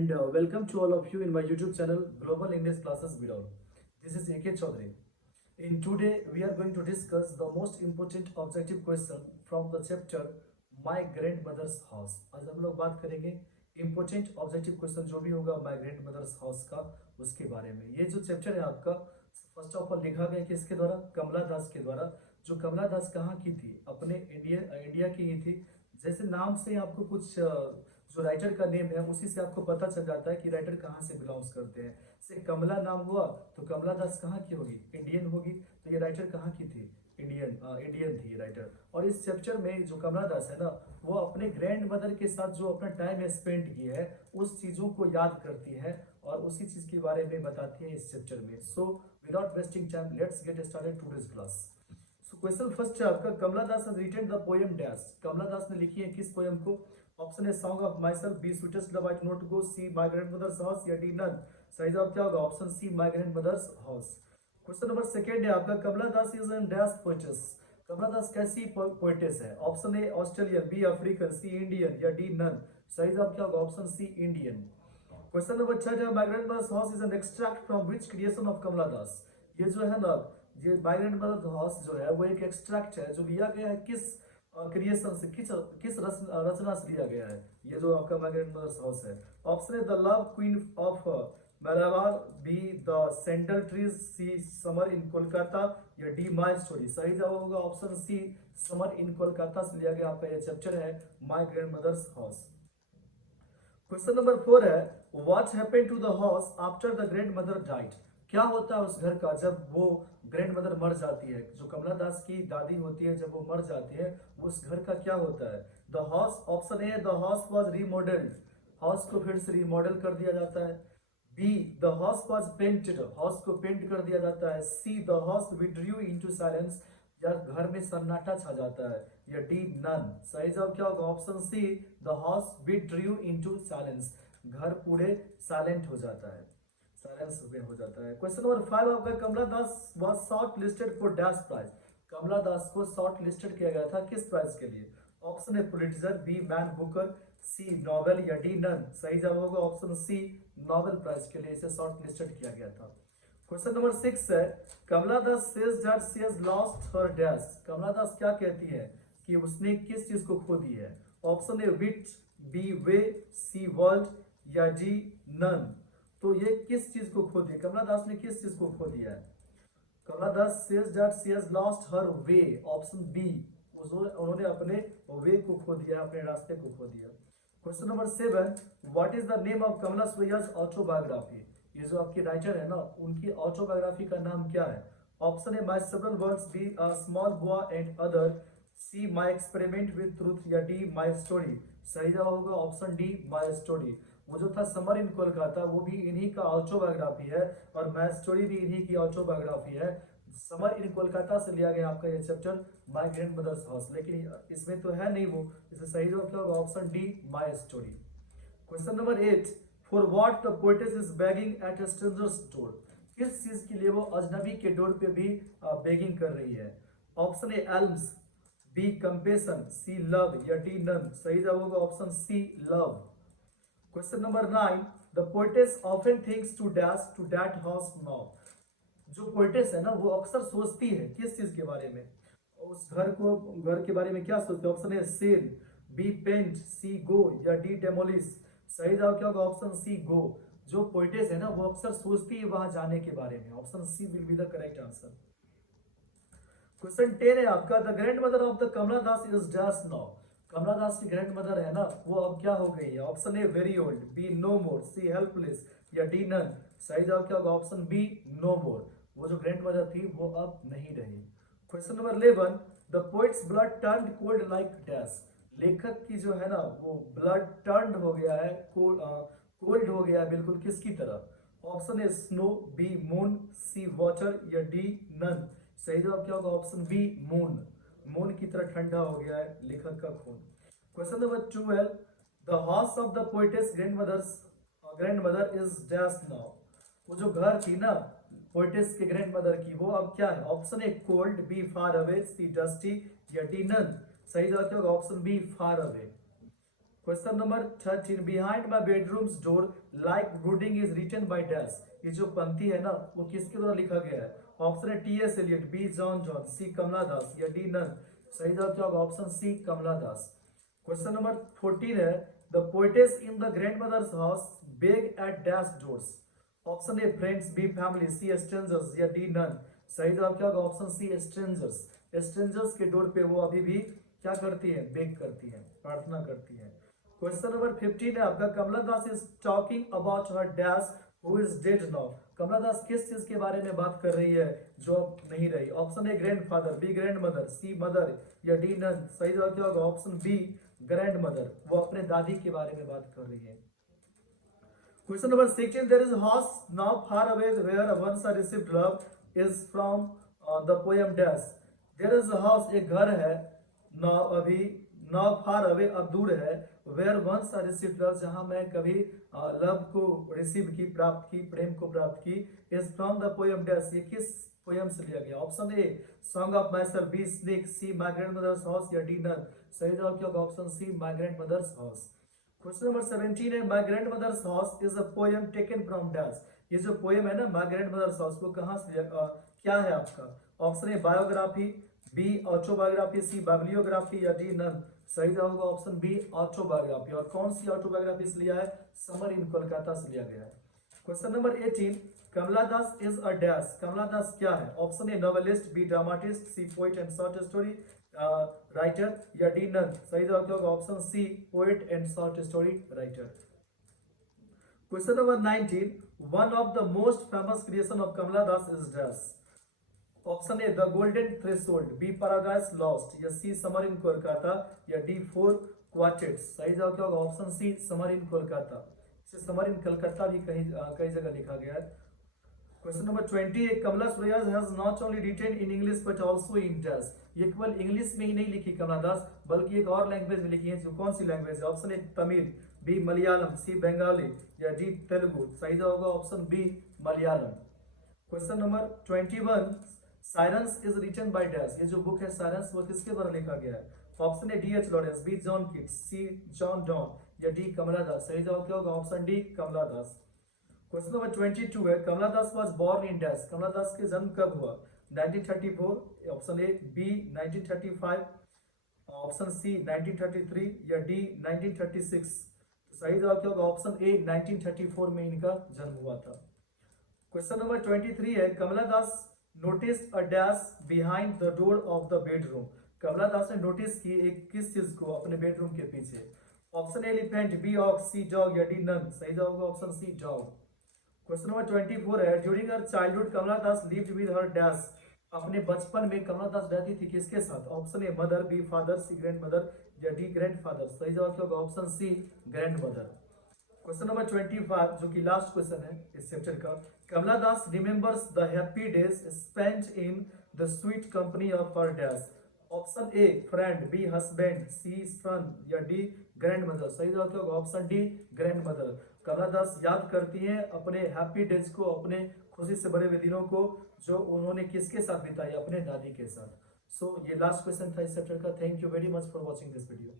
and welcome to all of you in my YouTube channel Global English Classes Below. This is AK Chaudhary. In today we are going to discuss the most important objective question from the chapter My Grandmother's House. आज हम लोग बात करेंगे important objective question जो भी होगा My Grandmother's House का उसके बारे में. ये जो चैप्टर है आपका फर्स्ट ऑफ ऑल लिखा गया किसके द्वारा? कमला दास के द्वारा. जो कमला दास कहाँ की थी? अपने इंडिया की ही थी. जैसे नाम से आपको कुछ जो राइटर का नेम है उसी से आपको पता चल जाता है कि राइटर कहाँ से बिलोंग्स करते हैं. से कमला नाम हुआ तो कमला दास कहाँ की होगी? इंडियन होगी. तो ये राइटर कहाँ की थी? इंडियन थी राइटर. और इस चैप्टर में जो कमला दास है ना वो अपने ग्रैंड मदर के साथ जो अपना टाइम स्पेंड किया है उस चीजों को याद करती है और उसी चीज के बारे में बताती है इस चैप्टर में. So without wasting time let's get started today's class. So question first है आपका, Kamala Das has written the poem dash. Kamala Das ने लिखी है किस पोएम को? ऑप्शन है song of myself, B sweetest love, I do not go, C my grandmother's house या D none. सही जवाब क्या होगा? Option C my grandmother's house. Question number second है आपका, Kamala Das is an dash poetess. Kamala Das कैसी पोएटेस है? Option A Australian, B African, C Indian या डी नन. सही जवाब क्या होगा? Option C Indian. Question number third है, my grandmother's house is an extract from which creation of Kamala Das. ये जो है ना ये माय ग्रैंडमदर्स हाउस जो है वो एक एक्सट्रैक्ट है जो लिया गया है किस क्रिएशन से, किस रचना से लिया गया है ये जो आपका माय ग्रैंडमदर्स हाउस है. ऑप्शन है the love queen of Malabar, B the sandal trees, C summer in Kolkata या डी माय स्टोरी. सही जवाब होगा option C summer in Kolkata से लिया गया आपका ये चैप्टर है my grandmother's house. Question number 4 है, what happened to the house after the grandmother died. क्या होता है उस घर का जब वो ग्रैंड मदर मर जाती है? जो कमला दास की दादी होती है जब वो मर जाती है उस घर का क्या होता है? The house, option A the house was remodelled, house को फिर से रिमॉडल कर दिया जाता है. Be the house was painted, house को पेंट कर दिया जाता है. See the house withdrew into silence, या घर में सन्नाटा छा जाता है. या डी नन. सही जवाब क्या होगा? Option see the house withdrew into silence, घर पूरे साइलेंट हो जाता है, साइलेंस में हो जाता है. क्वेश्चन नंबर 5 आपका, Kamala Das was shortlisted for dash prize. Kamala Das को शॉर्ट लिस्टेड किया गया था किस प्राइज के लिए? ऑप्शन है पुलिट्जर, बी मैन बुकर, सी नोबेल या डी नन. सही जवाब होगा ऑप्शन सी नोबेल प्राइज के लिए इसे शॉर्ट लिस्टेड किया गया था. क्वेश्चन नंबर 6 है, Kamala Das says that she has lost her dash. Kamala Das क्या कहती है कि उसने किस चीज को खो दी है? ऑप्शन है विट, बी वे, सी वर्ल्ड या डी नन. तो ये किस चीज को खो दिया? कमला दास ने किस चीज को खो दिया है? Kamala Das says that she has lost her way. Option B, उन्होंने अपने वे को खो दिया, अपने रास्ते को खो दिया. Question number 7, what is the name of Kamala Suraiya's autobiography. ये जो आपकी राइटर है ना उनकी ऑटोबायोग्राफी का नाम क्या है? ऑप्शन है my several words, be a small boy and other, see my experiment with truth या डी माय स्टोरी. सही जवाब होगा ऑप्शन डी माय स्टोरी. वो जो था समर इन कोलकाता वो भी इन्हीं का ऑटोबायोग्राफी है और माय स्टोरी भी इन्हीं की ऑटोबायोग्राफी है. समर इन कोलकाता से लिया गया आपका ये चैप्टर माय ग्रैंडमदर्स हाउस, लेकिन इसमें तो है नहीं वो, इससे सही जवाब क्या होगा? Option D my story. Question number 8, for what the poetess is begging at a strangers door. किस चीज के लिए वो अजनबी के डोर पे भी बेगिंग कर रही है? Option A alms, B compassion, C love या डी नन. सही जवाब होगा option C love. Question number 9, the poetess often thinks to dash to that house now. जो पोएटेस है ना वो अक्सर सोचती है किस चीज के बारे में? उस घर के बारे में क्या सोचते हैं? ऑप्शन है सेल, बी पेंट, सी गो या डी डेमोलिश. सही जवाब क्या होगा? ऑप्शन सी गो. जो पोएटेस है ना वो अक्सर सोचती है वहां जाने के बारे में. Option C will be the correct answer. Question 10 है आपका, the grandmother of the Kamala Das is dash now. Kamala Das की ग्रैंड मदर है ना वो अब क्या हो गई है? Option A very old, B no more, C helpless या डी नन. सही जवाब क्या होगा? Option B no more. वो जो ग्रैंड मदर थी वो अब नहीं रही. Question number 11, the poet's blood turned cold like dash. लेखक की जो है ना वो ब्लड टर्न्ड हो गया है, कोल्ड हो गया है बिल्कुल किसकी तरह? Option A snow, B moon, C water या डी नन. सही जवाब क्या होगा? Option B moon. मून की तरह ठंडा हो गया है लेखक का खून. Question number 12, the house of the poetess grandmother is dash now. वो जो घर थी ना पोएटेस के ग्रैंडमदर की वो अब क्या है? Option A cold, B far away, C dusty या डी नन. सही जवाब क्या होगा? Option B far away. Question number 13, behind my bedroom's door like brooding is written by dash. ये जो पंक्ति है ना वो किसके द्वारा लिखा गया है? ऑप्शन है T S. Eliot, B John John, C Kamala Das या डी नन। सही जवाब क्या होगा? Option C Kamala Das. Question number 14 है, the poetess in the grandmother's house begs at dash doors. Option A friends, B family, C strangers या डी नन। सही जवाब क्या होगा? Option C strangers. स्ट्रेंजर्स के डोर पे वो अभी भी क्या करती है? बेग करती है, प्रार्थना करती है। क्वेश्चन नंबर 15 है आपका, Kamala Das is talking about her dash who is dead now. Kamala Das किस चीज के बारे में बात कर रही है जो अब नहीं रही? Option A grandfather, B grandmother, C mother या डी नन। सही जवाब क्या होगा? Option B grandmother. वो अपने दादी के बारे में बात कर रही है। Question number 16, there is a house now far away where once I received love is from the poem dash. There is a house, एक घर है, now अभी, now far away अब दूर है, where once I received love जहाँ मैं कभी लव को रिसीव की, प्राप्त की, प्रेम को प्राप्त की, is from the poem dash। ये किस पोयम से लिया गया? Option A song of myself, B snake, C my grandmother's house या डी नन। सही जवाब क्या होगा? Option C my grandmother's house. Question number 17 है, my grandmother's house is a poem taken from dash. ये जो पोएम है ना माई ग्रैंडमदर्स हाउस, वो कहाँ से क्या है आपका? Option A biography, B autobiography, C bibliography या डी नन। सही जवाब होगा ऑप्शन बी ऑटोबायोग्राफी। और कौन सी ऑटोबायोग्राफी से लिया है? समर इन कोलकाता से लिया गया है। Question number 18, Kamala Das is a dash. Kamala Das क्या है? Option A novelist, B dramatist, C poet and short story writer या डी नन। सही जवाब क्या होगा? Option C poet and short story writer. Question number 19, one of the most famous creation of Kamala Das is dash. Option A the golden threshold, B paradise lost या C summer in Kolkata या D four quartets. सही जवाब क्या होगा? Option C summer in Kolkata. इसे summer in Calcutta भी कई जगह लिखा गया है। Question number 20, Kamala Suraiya has not only written in English but also in dash. ये केवल इंग्लिश में ही नहीं लिखी कमला दास, बल्कि एक और लैंग्वेज में लिखी है। जो कौन सी लैंग्वेज है? Option A Tamil, B Malayalam, C Bengali या डी तेलुगु। सही जवाब होगा option B Malayalam. Question number 21, sirens is written by dash. ये जो बुक है साइरेंस, वो किसके द्वारा लिखा गया है? Option A D H. Lawrence, B John Keats, C John Donne या डी कमला दास। सही जवाब क्या होगा? Option D Kamala Das. Question number 22 है, Kamala Das was born in dash. Kamala Das के जन्म कब हुआ? 1934, option A, B 1935, option C 1933 या डी 1936। सही जवाब क्या होगा? ऑप्शन ए 1934 में इनका जन्म हुआ था। क्वेश्चन नंबर 23 है, Kamala Das notice a dash behind the door of the bedroom. Kamala Das ने नोटिस की एक किस चीज को अपने बेडरूम के पीछे? Option elephant, B ox, C dog या डी नन। सही जवाब होगा option C dog. Question number 24 है, during her childhood Kamala Das lived with her dash. अपने बचपन में कमला दास रहती थी किसके साथ? Option A mother, B father, C grandmother या डी ग्रैंड फादर। सही जवाब क्या होगा? Option C grandmother. Question number 25 जो कि लास्ट क्वेश्चन है इस चैप्टर का, Kamala Das remembers the happy days spent in the sweet company of her dash. Option A friend, B husband, C son या डी ग्रैंड मदर। सही जवाब क्या होगा? Option D grandmother. Kamala Das याद करती हैं अपने हैप्पी डेज को, अपने खुशी से भरे हुए दिनों को, जो उन्होंने किसके साथ बिताई? अपने दादी के साथ। सो ये लास्ट क्वेश्चन था इस चैप्टर का। Thank you very much for watching this video.